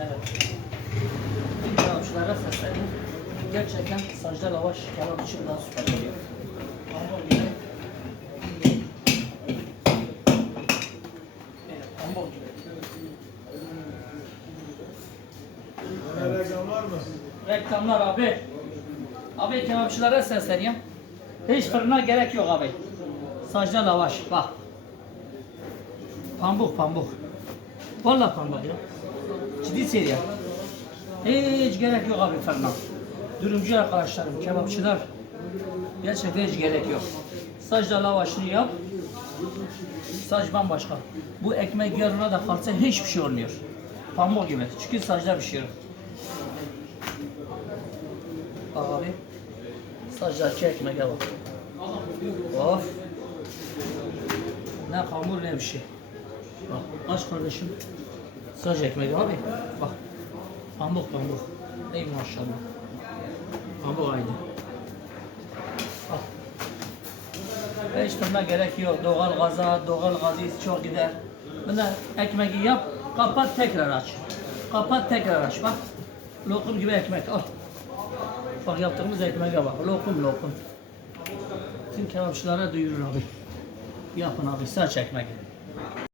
Evet. Kebapçılara seslendim. Gerçekten sacda lavaş kebap için daha süper geliyor. Reklamlar abi. Abi kebapçılara sesleniyorum. Hiç fırına gerek yok abi. Sacda lavaş bak. Pambuk pambuk. Vallahi pambuk ya. Ciddi seri. Hiç gerek yok abi fırına. Dürümcü arkadaşlarım, kebapçılar. Gerçekten hiç gerek yok. Sacda lavaşını yap. Saç bambaşka. Bu ekmek yarına da kalsa hiçbir şey olmuyor. Pamuk gibi. Çünkü sacda pişiyor. Bak abi. Sadece ekmeğe bak. Of. Ne hamur ne bir şey. Bak aç kardeşim. Sadece ekmek abi. Bak. Pamuk pamuk. Ey maşallah. Pamuk aynı. Bak. Hiç fırına gerek yok. Doğal gaza, doğal gazı çok gider. Bunu ekmeği yap, kapat tekrar aç. Kapat tekrar aç bak. Lokum gibi ekmek al. Bak yaptığımız ekmeğe bak. Lokum lokum. Tüm kebapçılara duyurur abi. Yapın abi saç ekmeği.